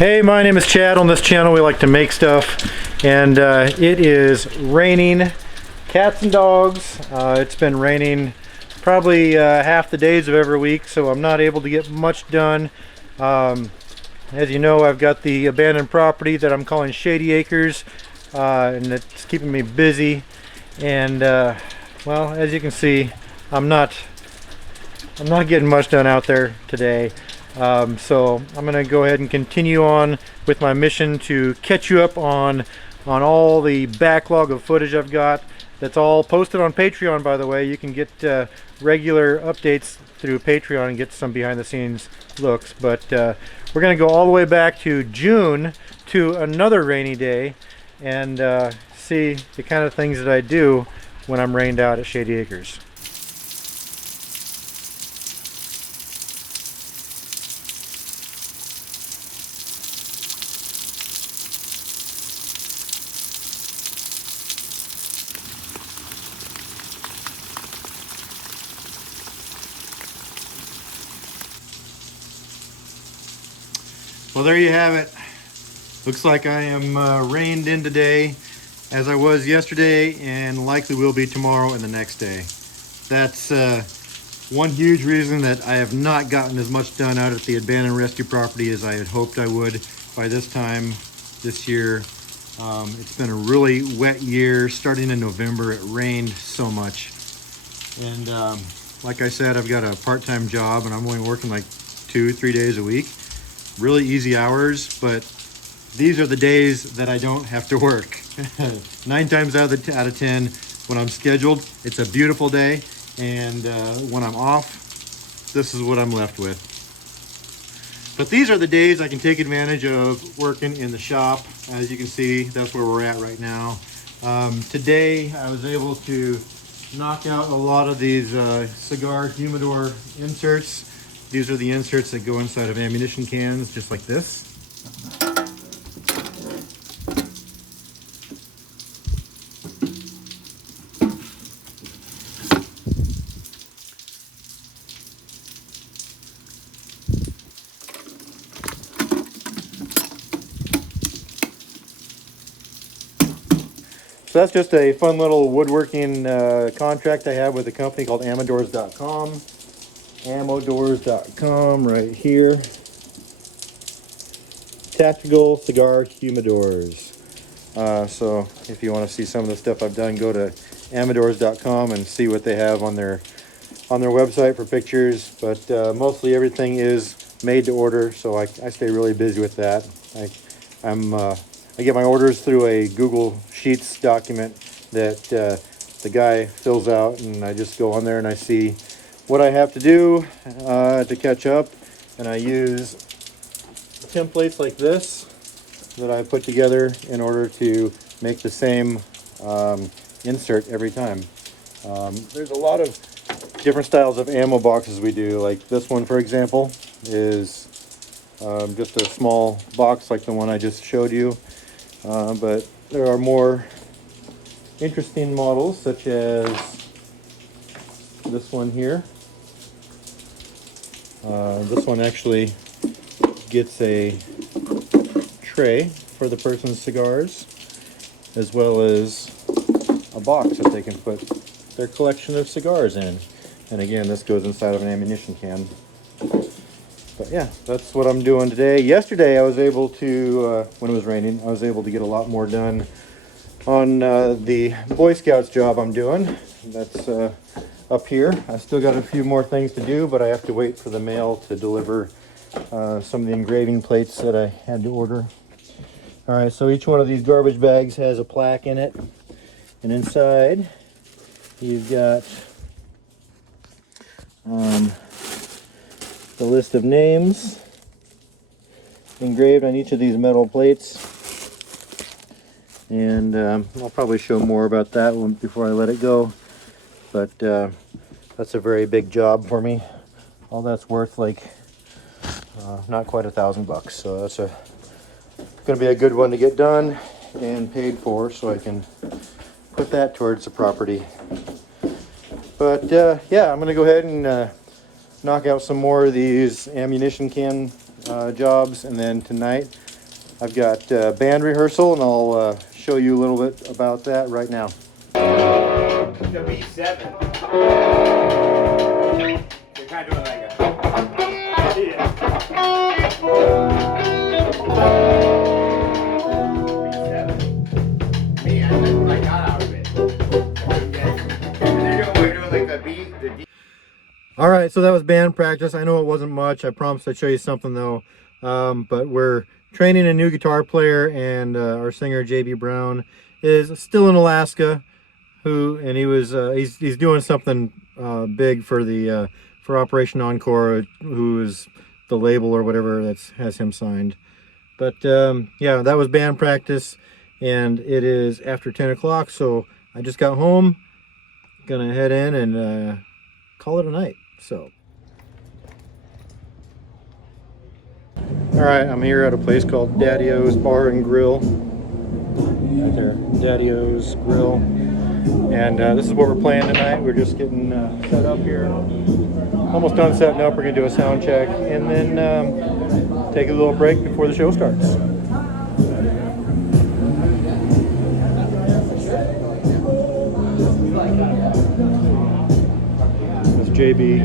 Hey, my name is Chad. On this channel we like to make stuff, and it is raining cats and dogs. It's been raining probably half the days of every week, so I'm not able to get much done. As you know, I've got the abandoned property that I'm calling Shady Acres, and it's keeping me busy. And well, as you can see, I'm not getting much done out there today. So I'm going to go ahead and continue on with my mission to catch you up on all the backlog of footage I've got. That's all posted on Patreon, by the way. You can get regular updates through Patreon and get some behind the scenes looks. But we're going to go all the way back to June, to another rainy day, and see the kind of things that I do when I'm rained out at Shady Acres. Well, there you have it. Looks like I am rained in today, as I was yesterday, and likely will be tomorrow and the next day. That's one huge reason that I have not gotten as much done out at the abandoned rescue property as I had hoped I would by this time this year. It's been a really wet year. Starting in November, it rained so much. And like I said, I've got a part-time job, and I'm only working like 2-3 days a week. Really easy hours, but these are the days that I don't have to work. 9 times out of 10, when I'm scheduled, it's a beautiful day, and when I'm off, this is what I'm left with. But these are the days I can take advantage of working in the shop. As you can see, that's where we're at right now. Today, I was able to knock out a lot of these cigar humidor inserts. These are the inserts that go inside of ammunition cans, just like this. So that's just a fun little woodworking contract I have with a company called Ammodoors.com. Ammodoors.com right here. Tactical cigar humidors. So if you want to see some of the stuff I've done, go to Ammodoors.com and see what they have on their website for pictures. But mostly everything is made to order, so I stay really busy with that. I get my orders through a Google Sheets document that the guy fills out, and I just go on there and I see what I have to do to catch up, and I use templates like this that I put together in order to make the same insert every time. There's a lot of different styles of ammo boxes we do. Like this one, for example, is just a small box like the one I just showed you, but there are more interesting models, such as this one here. This one actually gets a tray for the person's cigars, as well as a box that they can put their collection of cigars in. And again, this goes inside of an ammunition can. But yeah, that's what I'm doing today. Yesterday I was able to, when it was raining, I was able to get a lot more done on the Boy Scouts job I'm doing. That's up here. I still got a few more things to do, but I have to wait for the mail to deliver some of the engraving plates that I had to order. Alright, so each one of these garbage bags has a plaque in it, and inside you've got the list of names engraved on each of these metal plates. And I'll probably show more about that one before I let it go. But that's a very big job for me. All that's worth like not quite $1,000, so that's going to be a good one to get done and paid for, so I can put that towards the property. But yeah, I'm going to go ahead and knock out some more of these ammunition can jobs, and then tonight I've got band rehearsal, and I'll show you a little bit about that right now. The B7. They're kind of doing like a... Yeah. B7. Me, that's what I got out of it. And we're doing like the B, the D. All right, so that was band practice. I know it wasn't much. I promised I'd show you something though. But we're training a new guitar player, and our singer JB Brown is still in Alaska. And he was he's doing something big for the for Operation Encore, who is the label or whatever that has him signed. But yeah, that was band practice, and it is after 10 o'clock, so I just got home. Gonna head in and call it a night. So, all right, I'm here at a place called Daddy-O's Bar and Grill. Right there, Daddy-O's Grill. And this is what we're playing tonight. We're just getting set up here. Almost done setting up. We're gonna do a sound check and then take a little break before the show starts. That's JB.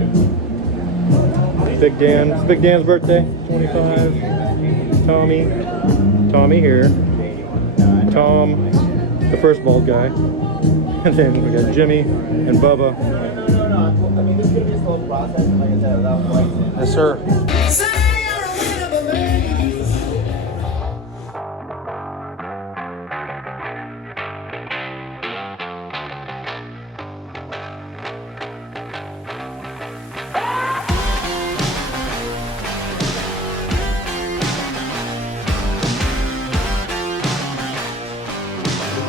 Big Dan. It's Big Dan's birthday. 25. Tommy here. Tom, the first bald guy. And then we got Jimmy and Bubba. I mean, this is going to be a slow process, and like I said, without poison. Yes, sir.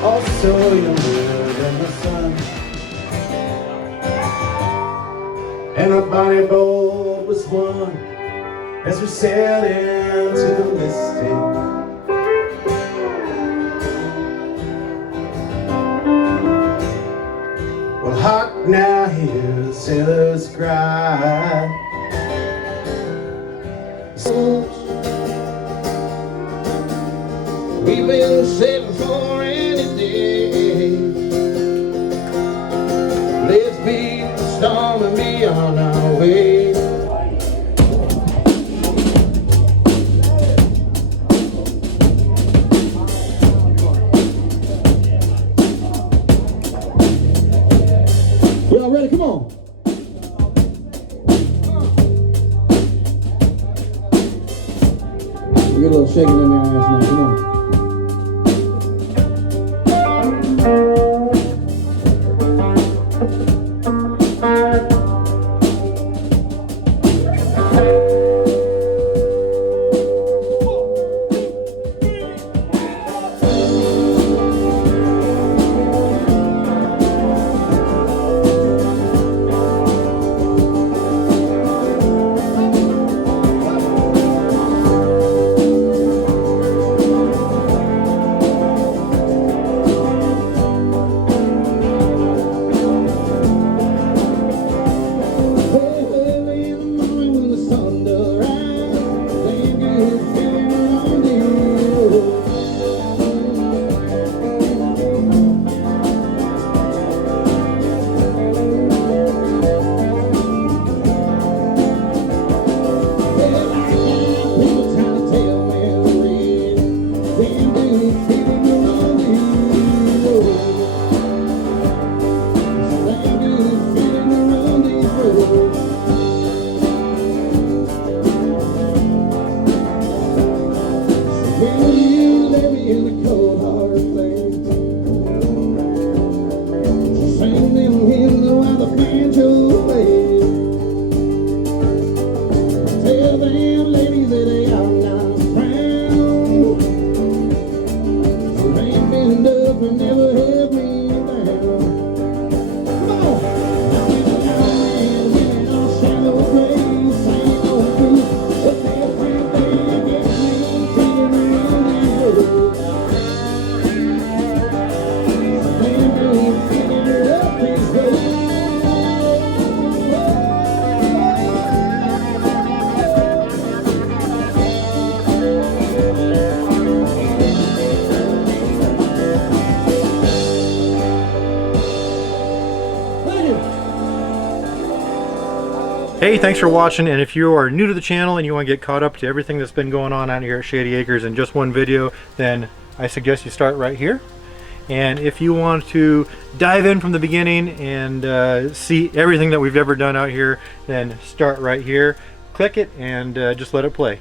Also younger than the sun, and a bonny boat was won as we sailed into the mystic. Well, hark now, hear the sailors cry. We've been sailing for any day. Let's beat the storm and be on our way. Y'all ready? Come on. We get a little shaking in the ass now. Come on. Hey, thanks for watching, and if you are new to the channel and you want to get caught up to everything that's been going on out here at Shady Acres in just one video, then I suggest you start right here. And if you want to dive in from the beginning and see everything that we've ever done out here, then start right here, click it, and just let it play.